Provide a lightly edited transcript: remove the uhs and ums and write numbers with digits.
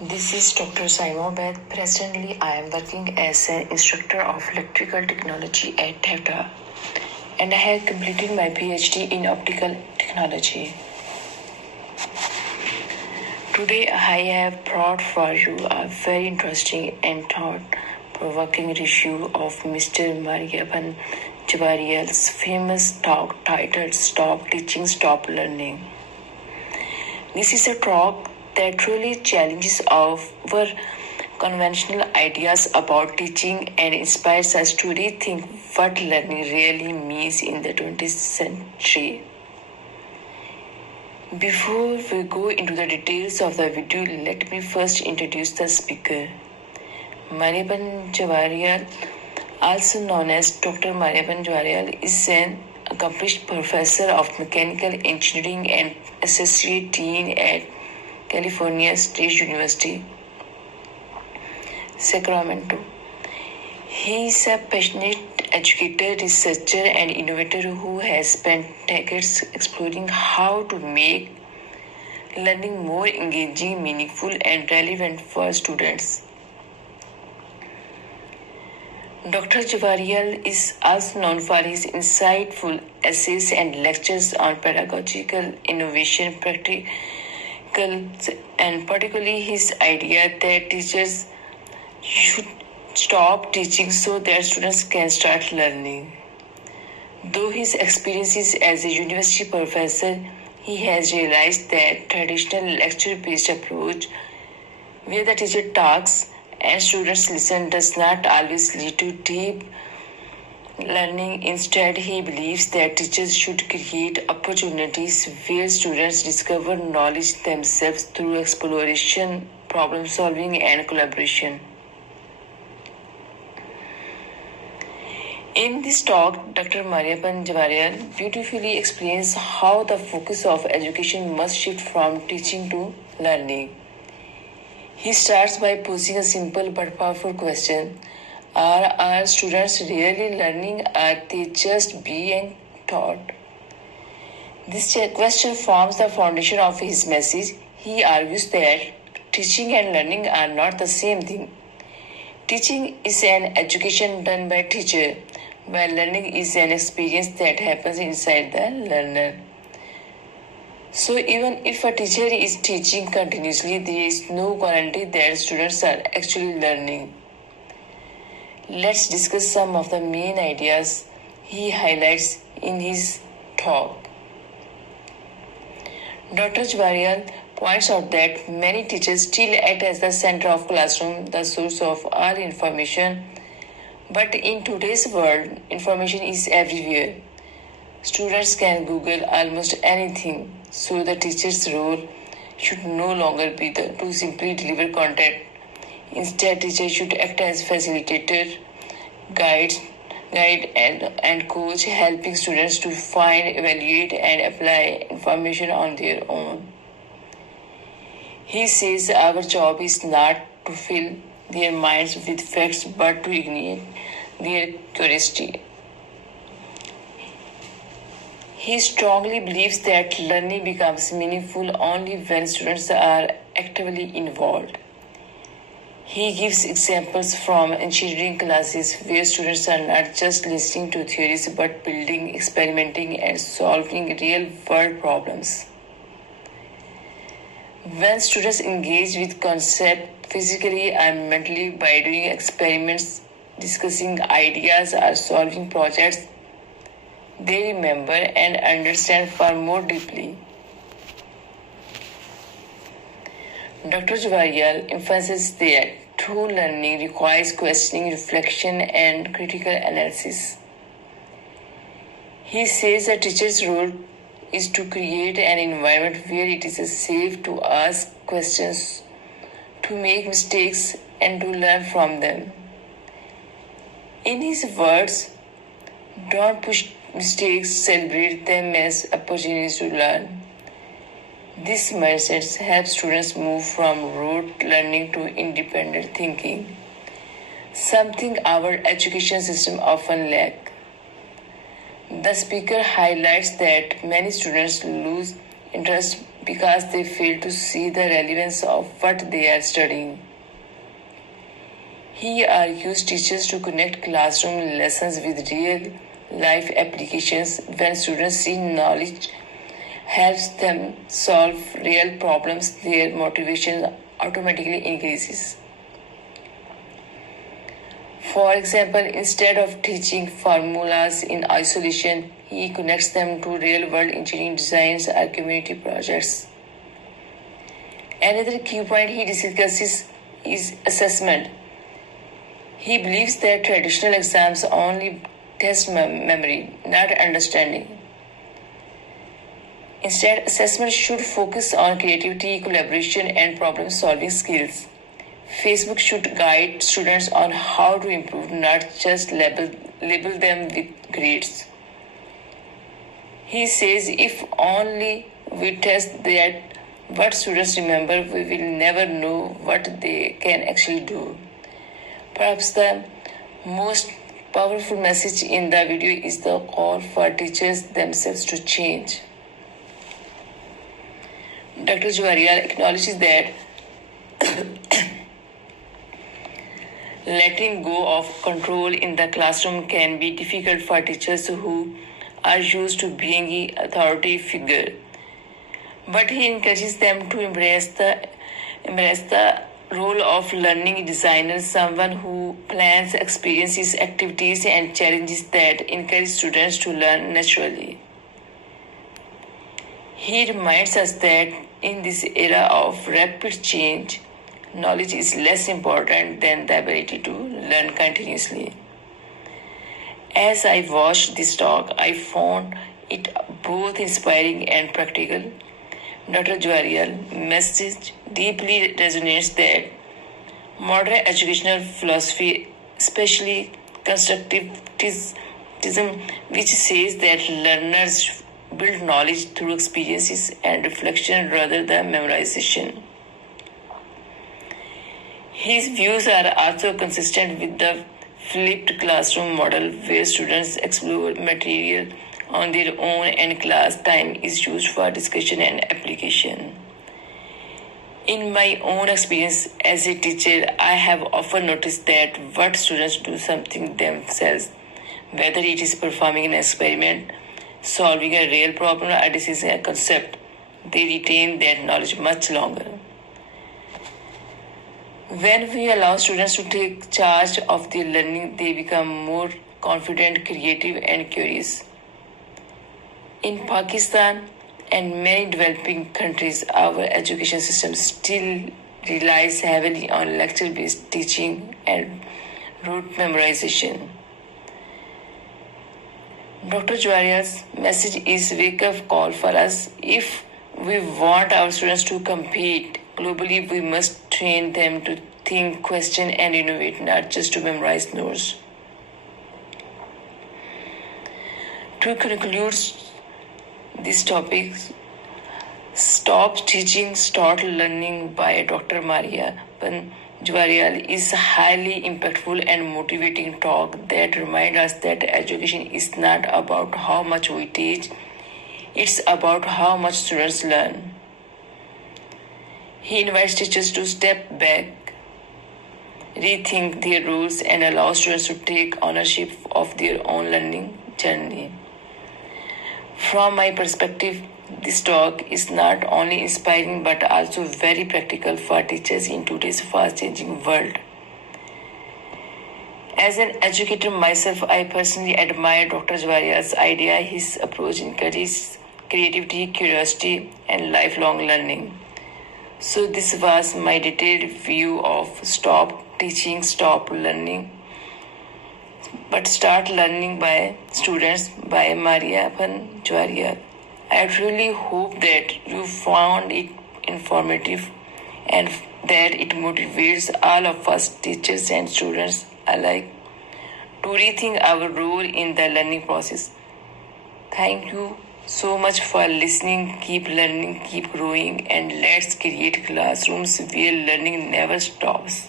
This is Dr. Saima Beth. Presently, I am working as an instructor of electrical technology at TEFTA, and I have completed my PhD in optical technology. Today, I have brought for you a very interesting and thought-provoking review of Mr. Mariappan Javarial's famous talk titled Stop Teaching, Stop Learning. This is a talk that really challenges our conventional ideas about teaching and inspires us to rethink what learning really means in the 20th century. Before we go into the details of the video, let me first introduce the speaker. Mariappan Javarial, also known as Dr. Mariappan Javarial, is an accomplished professor of mechanical engineering and associate dean at California State University, Sacramento. He is a passionate educator, researcher, and innovator who has spent decades exploring how to make learning more engaging, meaningful, and relevant for students. Dr. Javarial is also known for his insightful essays and lectures on pedagogical innovation, and particularly his idea that teachers should stop teaching so that students can start learning. Though his experiences as a university professor, he has realized that traditional lecture-based approach, where the teacher talks and students listen, does not always lead to deep learning. Instead, he believes that teachers should create opportunities where students discover knowledge themselves through exploration, problem solving, and collaboration. In this talk, Dr. Mariappan Javarial beautifully explains how the focus of education must shift from teaching to learning. He starts by posing a simple but powerful question. Are our students really learning? Are they just being taught? This question forms the foundation of his message. He argues that teaching and learning are not the same thing. Teaching is an education done by teacher, while learning is an experience that happens inside the learner. So even if a teacher is teaching continuously, there is no guarantee that students are actually learning. Let's discuss some of the main ideas he highlights in his talk. Dr. Javarial points out that many teachers still act as the center of classroom, the source of all information. But in today's world, information is everywhere. Students can Google almost anything, so the teacher's role should no longer be to simply deliver content. Instead, teachers should act as facilitator, guide and coach, helping students to find, evaluate, and apply information on their own. He says our job is not to fill their minds with facts but to ignite their curiosity. He strongly believes that learning becomes meaningful only when students are actively involved. He gives examples from engineering classes where students are not just listening to theories but building, experimenting, and solving real-world problems. When students engage with concepts physically and mentally by doing experiments, discussing ideas, or solving projects, they remember and understand far more deeply. Dr. Javarial emphasizes that true learning requires questioning, reflection, and critical analysis. He says a teacher's role is to create an environment where it is safe to ask questions, to make mistakes, and to learn from them. In his words, don't push mistakes, celebrate them as opportunities to learn. This mindset helps students move from rote learning to independent thinking, something our education system often lacks. The speaker highlights that many students lose interest because they fail to see the relevance of what they are studying. He argues teachers to connect classroom lessons with real life applications. When students see knowledge helps them solve real problems, their motivation automatically increases. For example, instead of teaching formulas in isolation, he connects them to real world engineering designs or community projects. Another key point he discusses is assessment. He believes that traditional exams only test memory, not understanding. Instead, assessment should focus on creativity, collaboration, and problem solving skills. Facebook should guide students on how to improve, not just label them with grades. He says if only we test that what students remember, we will never know what they can actually do. Perhaps the most powerful message in the video is the call for teachers themselves to change. Dr. Jawaharial acknowledges that letting go of control in the classroom can be difficult for teachers who are used to being an authority figure. But he encourages them to embrace the role of learning designer, someone who plans experiences, activities, and challenges that encourage students to learn naturally. He reminds us that in this era of rapid change, knowledge is less important than the ability to learn continuously. As I watched this talk, I found it both inspiring and practical. Dr. Jawaharial's message deeply resonates that modern educational philosophy, especially constructivism, which says that learners build knowledge through experiences and reflection rather than memorization. His views are also consistent with the flipped classroom model where students explore material on their own and class time is used for discussion and application. In my own experience as a teacher, I have often noticed that what students do something themselves, whether it is performing an experiment, solving a real problem, or discussing a concept, they retain that knowledge much longer. When we allow students to take charge of their learning, they become more confident, creative, and curious. In Pakistan and many developing countries, our education system still relies heavily on lecture-based teaching and rote memorization. Dr. Jawaharial's message is a wake-up call for us. If we want our students to compete globally, we must train them to think, question, and innovate, not just to memorize notes. To conclude this topic, Stop Teaching, Start Learning by Dr. Mariappan Jawaharial is a highly impactful and motivating talk that reminds us that education is not about how much we teach, it's about how much students learn. He invites teachers to step back, rethink their roles, and allow students to take ownership of their own learning journey. From my perspective, this talk is not only inspiring but also very practical for teachers in today's fast-changing world. As an educator myself, I personally admire Dr. Jawaharial's idea. His approach encourages creativity, curiosity, and lifelong learning. So this was my detailed view of Stop Teaching, Stop Learning, but Start Learning by Students by Mariappan Jawaharial. I truly hope that you found it informative and that it motivates all of us, teachers and students alike, to rethink our role in the learning process. Thank you so much for listening. Keep learning, keep growing, and let's create classrooms where learning never stops.